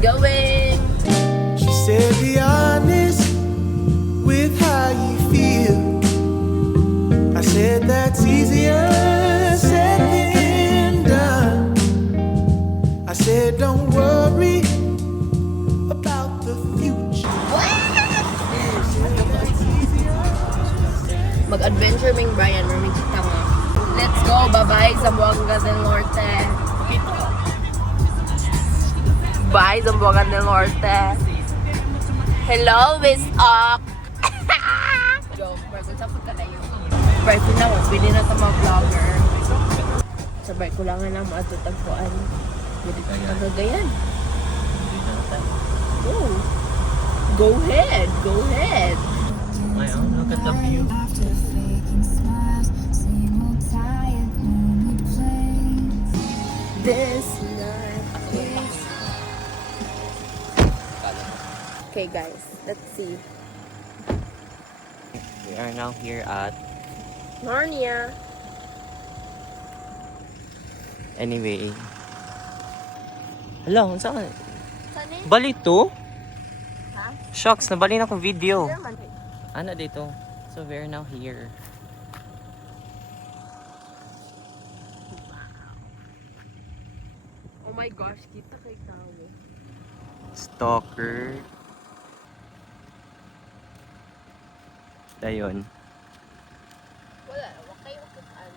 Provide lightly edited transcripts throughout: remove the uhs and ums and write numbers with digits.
going? She said, be honest with how you feel. I said, that's easier said than done. I said, don't worry about the future. Mag-adventure ming Brian, may kita nga. Let's go, bye-bye, Zamboanga del Norte. Bye, Zamboanga del Norte. Hello, Miss Ok. Go, bago tapos ka na yun. Bago na ako, pili na ito mga vlogger. Sabay ko lang na matutagpuan. Pwede ka na gagayan. Go ahead, go ahead. Ayun, look at the view. This night. Okay guys, let's see. We are now here at... Narnia. Anyway. Hello, saan? Saan eh? Bali to? Ha? Shucks, nabali na akong video. German. Ano dito? So we're now here. Oh my gosh, kita kay tao. Stalker. Dayon. Wala, wag kayo makitaan.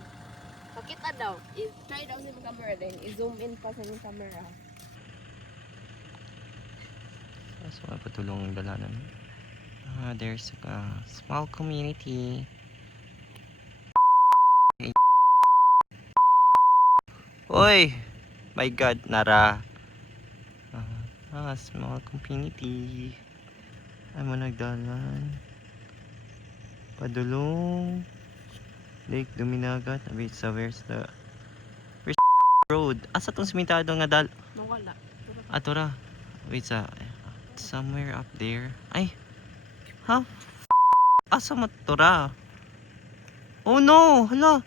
Pakita daw. I-try daw sa camera din. I-zoom in pa sa yung camera. So, patulong ang dalanan. There's a small community. Oy! My God, Nara. Small community. Ay mo nagdalan. Padulong. Lake Duminagat. Wait, so where's the road? Asa tong simentado nga Nawala. Atora. Wait sa somewhere up there. Ay. Ha? Asa matura? Oh no, hala.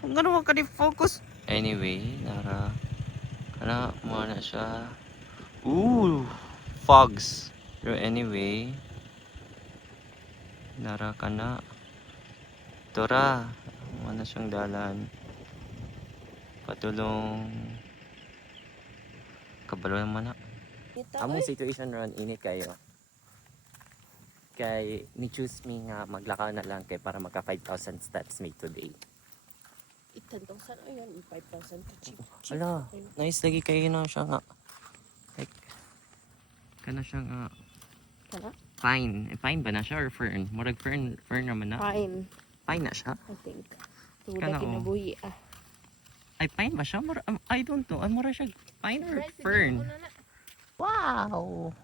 Kung gano'n ka di-focus. Anyway, nara. Kana mo na siya. Ooh, fogs. Pero anyway, nara ka na. Tora. Mo na siyang dalan. Patulong. Kabalo naman na. Among situation ron init kayo. Kay ni-choose me nga maglakaw na lang kay para magka 5,000 steps made today. 10,000 ayun, 5,000 cheap. Ala, nice lagi kayo na siya nga. Like, kana siya nga. Kana? Pine. Pine ba na siya or fern? Murag fern naman na. Fine, Pine na siya? I think. Tula Kana, kinabuhi ah. Ay, pine ba siya? I don't know. Ay, mura siya pine or fern? Wow!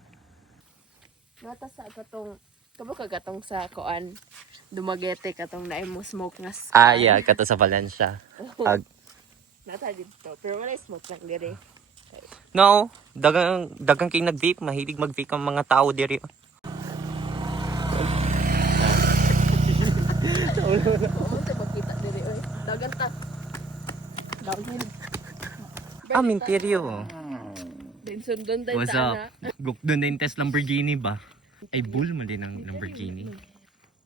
Nata sa katong kabo kagatong sa koan Dumaguete katong naay mo smoke nga. Yeah, kato sa Valencia. Nata dito pero wala smoke lang dire. No, dagang kay nag-vape, mahilig mag-vape ang mga tao diri. Oo, tayo magkita dire oy. Dagan ta. Dagan. Minterio. Din sundon tayo What's ta up? na. Doon na yung test Lamborghini ba? Ay, bull man din ang Lamborghini.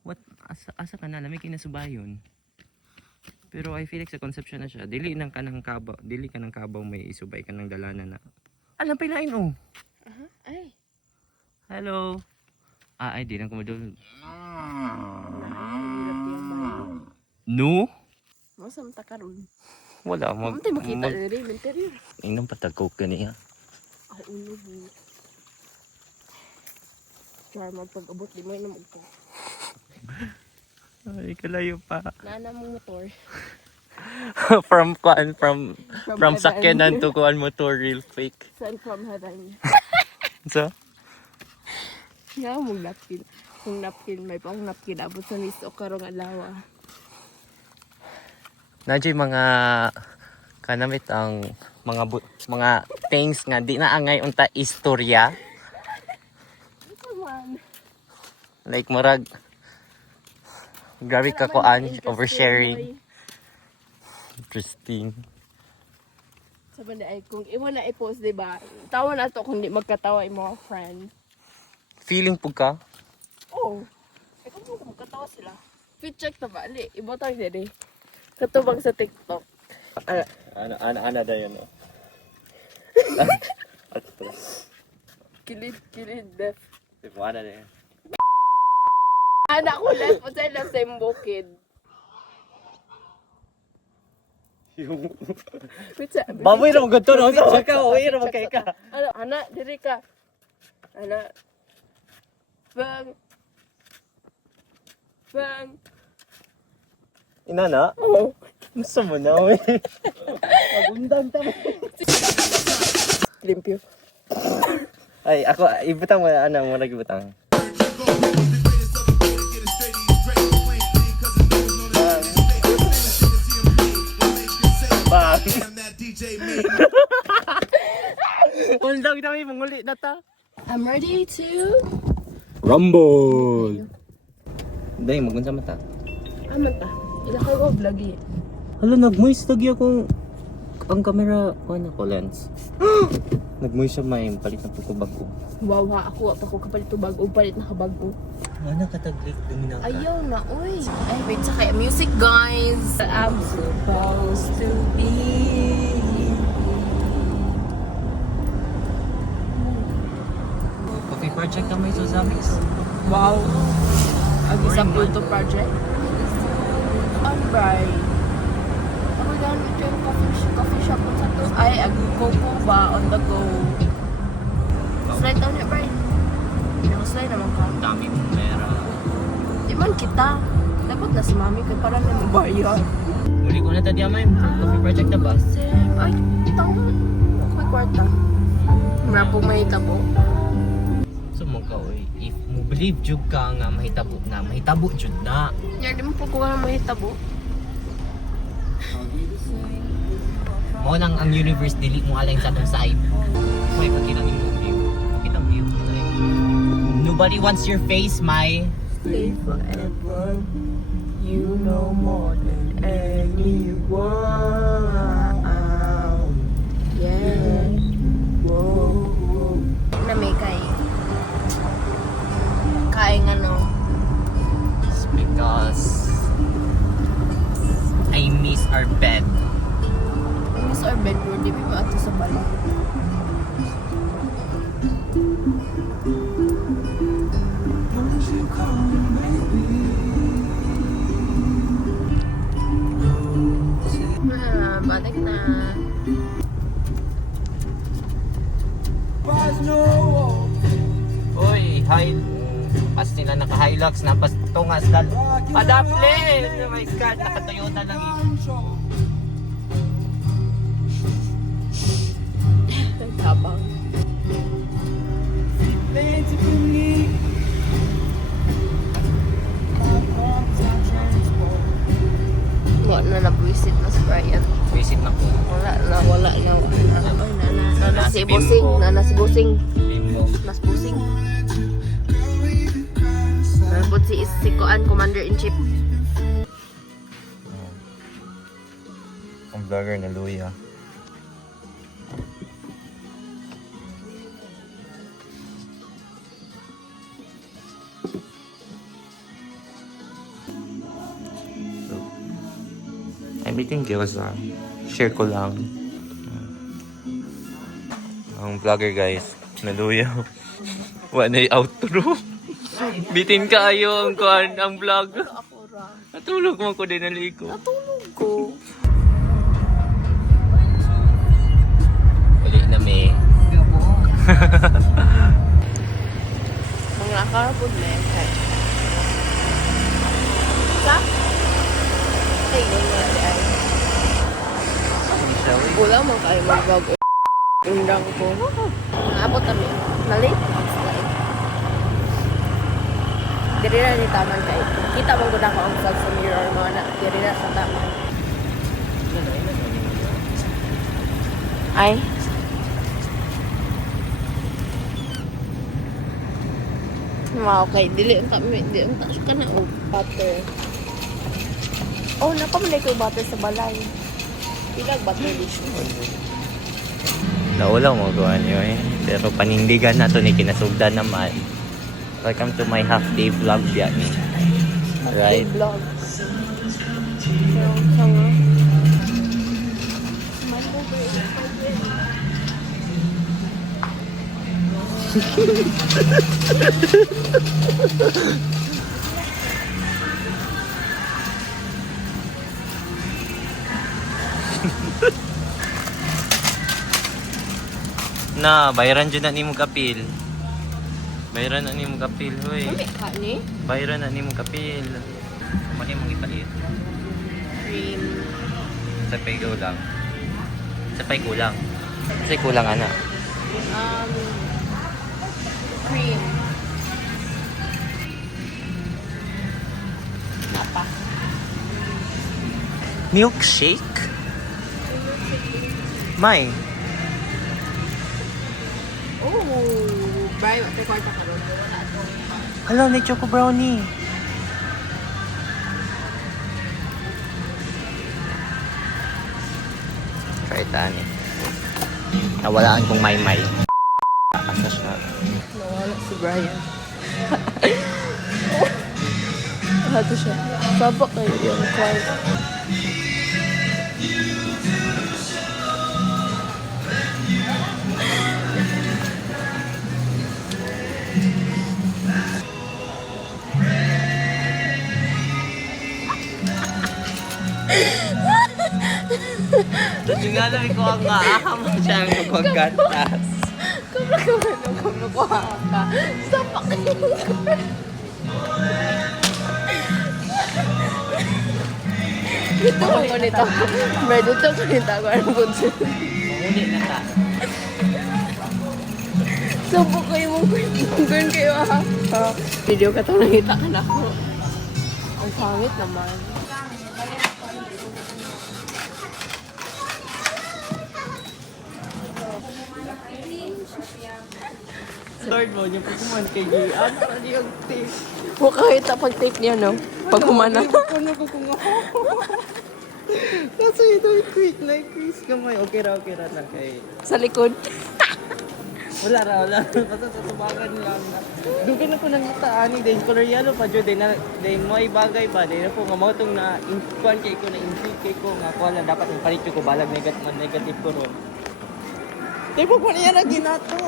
What? Asa ka na? Lamig kinasubayon. Pero I feel like sa conception na siya. Dili ka ng kabaw may isubay ka ng dalanan na. Alam pa ilain oh. Ay. Hello. Ay, di lang kumadul. No? Masam ta karon. Wala. Tayo makita dire interior. Inong patag-coke ka niya. Ay ulo mo. Kaya magpag-abot di mo na magpo. Ay, kalayo pa. Nana mong motor. from heaven. sakyanan to kuan motor real fake. Send from heaven. So? Nga mong napkin. Kung napkin, may pang napkin. Abot sa niso karong alawa. Nadyo mga kanamit ang mga things nga di na angay unta istorya. Like murag grabe ka koan oversharing. Interesting. Sabi na ay, kung imo na i-post, diba? Tawa na to kung di magkatawa yung mga friend. Feeling po ka? Oo. Eh, kung magkatawa sila. Fit check na ba? Ali, ibotang din eh. Katubang sa TikTok. Ana da yun. Kilid, def. Diba, ana da yun. Anak ko left, o left sa yung bukid. Baboy na maganda no? Sa ka, uwi na magkay ka. Ano, anak, diri ka. Anak. Bang. Inana? Oo. Gusto mo na, uwi. Magundang tama. Limpyo. Ay, ako, ibutang mo, mo nag-ibutang. Bang! Undang na may manguli na ta. I'm ready to... Rumble! Dahil, magunsa mata. Aman ta. Ilakay ko vlog eh. Hala, nag-moist lagi akong... Ang camera, ano ko, lens. Nag-moist siya, may palit na po ko bago. Wow ha, ako pa ko kapalit to bago, palit na kabago. Mana kataglik, luminaw ka. Ayaw na, uy. Ay, wait, sa kaya music, guys. I'm supposed to be. Coffee project ka may Suzamis. Wow. Ang isang photo project. Alright. Ako gamit yung coffee shop ko sa to. Ay, coco ba on the go. Slide down it, Brian. Slide naman ka. Dami mong pera. Di man kita. Dapat na si mami kaya para may mabayad. Uli ko na tadi amay, coffee project na ba? Ay, tao. May kwarta. Mura po may tabo. So mo ka, oy, if mo believe jud ka nga mahitabo jud na. Yan, di mo po ko nga may tabo. Mo nang ang universe dili mo alang sa atong side. Hoy, pakita mo yung view. Pakita mo view. Nobody wants your face, my. Stay forever. You know more than anyone. Yeah. Whoa. Na may kaing ano. It's because I miss our bed. Miss our bedroom, di ba ato sa bala? Balik na. Uy, hi. Pas nila naka-Hilux na pas tungas dal. Adaple! Oh my God, naka-Toyota lang yun. Tabang. Wala na nabwisit na si Brian. Visit na ko. Wala na. Nana si Busing. Bimbo. Mas Busing. Nabot si Koan, Commander-in-Chief. Ang vlogger na Luya. Everything goes on. Share ko lang. Ang vlogger guys, naluya. Wala na outro. Bitin kayo ang kuhan ang vlog. Ako ra. Natulog mo ko din naliko. Natulog ko. Uli na may. Mga karapod na yun. Sa? Ay, ganyan ay. Wala mo kayo mag-vlog. Undang ko. Naabot kami. Nalit? Diri na ni taman kay. Kita mo gud ako ang vlog sa mirror mo na. Diri na sa taman. Ay. Okay, dili unta ka na og butter. Oh, napamalay ko yung butter sa balay. Ilag butter dish. Naulaw mo gawa niyo eh. Pero panindigan na to ni kinasugdan naman. Welcome to my half day vlog yan ni. Right? Vlogs. Pero tanga. Na, bayaran dyan na ni mo kapil. Bayaran na ni mo kapil, hoy. Kami ka ni? Bayaran na ni mo kapil. Mali mong ipalit. Cream. Sapay kulang. Sapay kulang. Sapay kulang, ana. Cream. Napa. Milkshake? May. Oh, bye. Ate ko ka ron. Hello, may choco brownie. Try tani. Nawalaan kong may-may. Asa siya? Nawala si Brian. Hato siya. Baba kayo yung quiet. Tingnan ko ang aham siya ang magkatas. Kabla ko ka. Sapa kayo. Ito ko nito. Brad, ito ko nito. Ano po siya? Maulit na ta. Sapa kayo mong kwento kayo ha. Video ka ito nakita ka na ako. Ang pangit naman. Lord mo, yung pagkuman kay Gian. Ano yung tape? Huwag kahit pag take niya, no? Pag kumana. Ano ko kung ako? Kasi ito yung quick na quiz kamay. Okay ra na kay. Sa likod. Wala ra. Basta sa tubagan lang na. Dugan ako nang nataani. Dahil color yellow pa dyan. Dahil may bagay ba. Dahil po nga mga itong na-inkuan kay ko, na-intrigue kay ko. Nga ko lang dapat yung palit ko balag negative ko ron. Dahil po pa niya na ginato.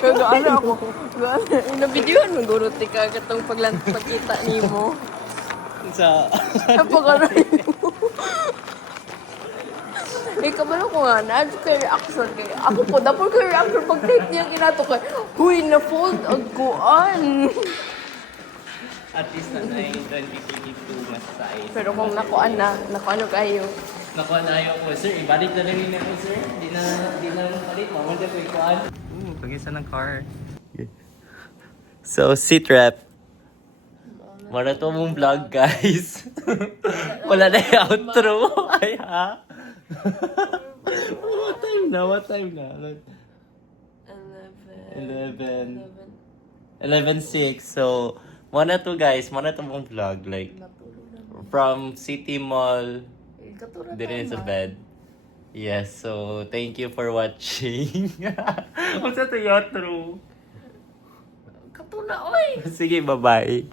Pero gaano ako. Gaano. Nabidyohan mo, guruti ka. Katong pagkita ni mo. Sa... Napakaroon mo. Kabalo ko nga na, kay reaction kay ako po, dapat kay reaction pag take niya kinato kay, huy, na-fold ang kuan. At least na 2022 mas size. Pero kung nakuan ano kayo. Nakuha na ayaw ko, sir. Ibalik na rin ako, sir. Di na palit. Mamanda ko ikuan. Pag-isa ng car. So, sit rep. Wala to mong vlog, guys. Wala na yung outro. Ay, ha? What time na? 11. 11:06. So, muna to, guys. Muna to mong vlog. Like, from City Mall. Dito sa bed. Yes, so thank you for watching. Kung sa to outro. Katuna, oy! Sige, bye-bye.